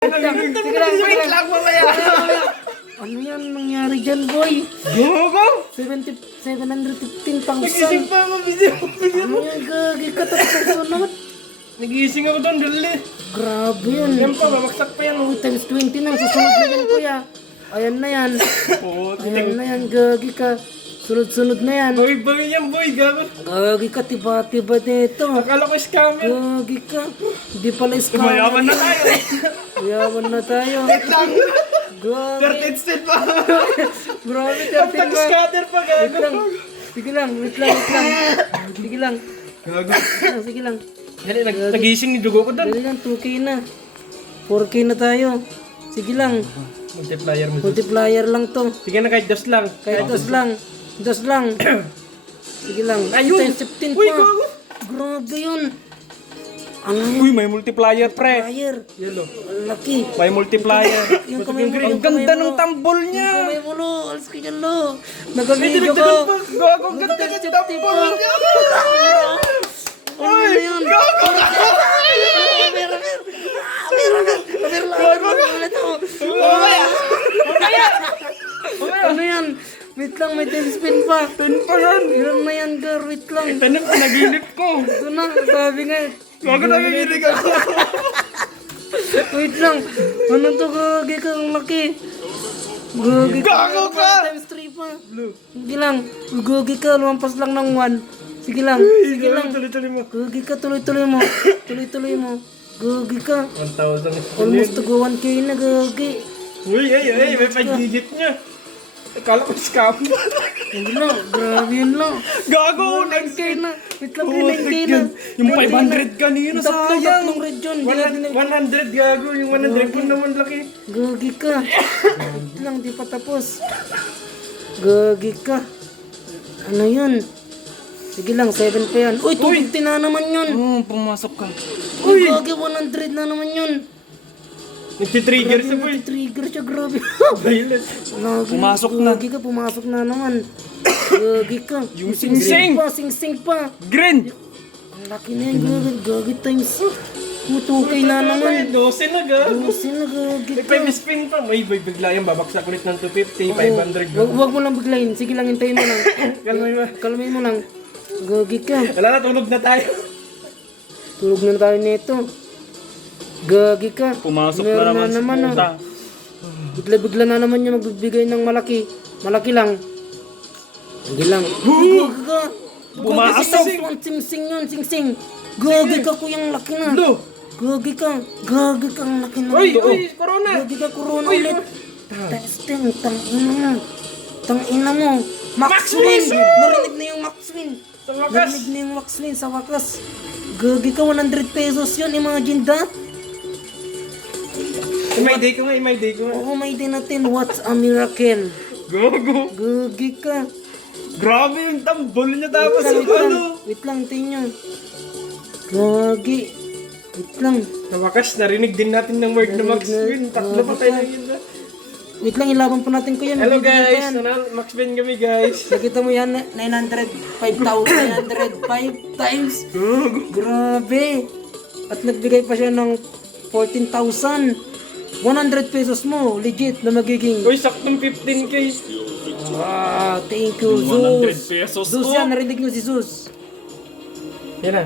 Sige lang, mamaya. Ano yan nangyari dyan, boy? Gogo! 715,000. Nagising pa mo, video. Ano yan, gagi ka sunod? Nagising ako doon, dali. Grabe yun. Yan pa, babaksak pa yan. Uy, times 20 na. Susunod na yan, kuya. Ayan na yan. Oo, Ayan na yan, gagi ka. Sunod-sunod na yan. bawi yan, boy. Gago. Gagi ka, tiba-tiba nito. Akala ko scammer. Gagi ka. Hindi pala scam. Mayaman na tayo. Mayaman na tayo. Gagi. 30 still pa. Grabe, Ang 13 ba? scatter pa, Wait gago. lang. Sige lang, wait lang. Sige lang. Gago. Sige lang. Dali, nagising ni Dugo ko doon. Dali lang, 2K na. 4K na tayo. Sige lang. Multiplier mo. Multiplier lang to. Sige na, kahit dos lang. Kahit dos lang. Dos lang. Sige lang. Ayun. 15 Uy, pa. gago. Grabe yun. Ano yun? Uy, may multiplier, pre. Multiplier. Yelo. Laki. May multiplier. Yung kamay mo. Ang ganda ng tambol niya. Kamay mo lo. Alas ka dyan lo. Nag-video ko. Gago, ang ganda ng tambol niya. Ano na yun? Ano yan? Wait lang, may 10 spin pa. 10 pa yan. Ilan na yan, girl? Wait lang. Ito na, panaginip ko. Ito na, sabi nga. Gago, nanginginig ako. Wait lang. Ano to, gagi ka? Ang laki. Gagi ka. Gago ka! Times 3 pa. Sige lang. Gagi ka, lumampas lang ng 1. Sige lang. Sige lang. Tuloy-tuloy mo. Gagi ka, tuloy-tuloy mo. Tuloy-tuloy mo. Gagi ka. 1,000. Almost to go 1K na, gagi. Uy, ay, may 5 digit niya. Akala ko scam. Hindi na, grabe yun lang. Gago! 9K na. Wait lang, Oh, 9K na. yung 500 kanina, sayang. Tatlong red yun. 100 gago, yung 100 ko naman laki. Gagi ka. Wait lang, di pa tapos. Gagi ka. Ano yun? Sige lang, 7 pa yan. Uy, 250 na naman yun. Pumasok ka. Uy, gagi, 100 na naman yun. Nagtitrigger siya, boy. Trigger siya, grabe. Violet. Gagi, Pumasok na. Gagi ka, pumasok na naman. Gagi ka. Yung sing-sing pa, sing-sing pa. Green! Ang laki na yan, gagi. Gagi times. 2K na naman. 12 na, gago. Sino gagi May ka? 5 spin pa. May bigla yung babaksak ulit ng 250, 500. Wag mo lang biglayin. Sige lang, hintayin mo lang. Kalmay mo. Kalmayin mo lang. Gagi ka. Wala na, tulog na tayo. Tulog na tayo nito. Gagi ka. Pumasok Meron na naman. Bigla-bigla na naman niya magbibigay ng malaki. Malaki lang. Hindi lang. Gagi ka. Pumasok. Sing-sing yun, sing-sing. Gagi ka, kuyang laki na. Lo! Gagi ka. Gagi ka, ang laki na. Uy, corona! Gagi ka, corona ulit. Testing, tangina mo. Tangina mo. Max Win! Narinig na yung Max Win. Sa wakas. Narinig na yung Max Win sa wakas. Gagi ka, 100 pesos yun. Imagine that. May-day ko nga. Oo, may din natin. What's a miracle? Gogo! Gagi ka. Grabe yung tambol niya tapos yung ano. Wait lang, tingnan. Gagi. Wait lang. Sa wakas, narinig din natin ng word na Max Win. Tatlo pa tayo yun. Wait lang, ilaban pa natin ko yan. Hello Bibigyan pa guys! yan. Max Win kami guys. Nakita mo yan, 905 times. Grabe. At nagbigay pa siya ng 14,000. 100 pesos mo, legit na magiging. Uy, saktong 15k. Thank you, Zeus. 100 pesos Zeus to. yan, narinig nyo si Zeus. Yan na.